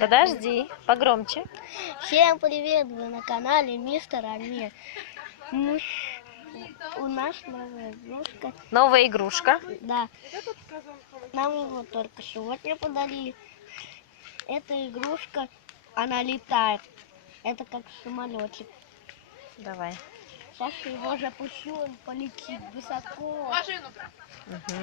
Подожди, погромче. Всем привет, вы на канале Мистер Амир. У нас новая игрушка. Новая игрушка. Да. Нам его только сегодня подарили. Эта игрушка, она летает. Это как самолетик. Давай. Сейчас его запущу, он полетит высоко. Угу.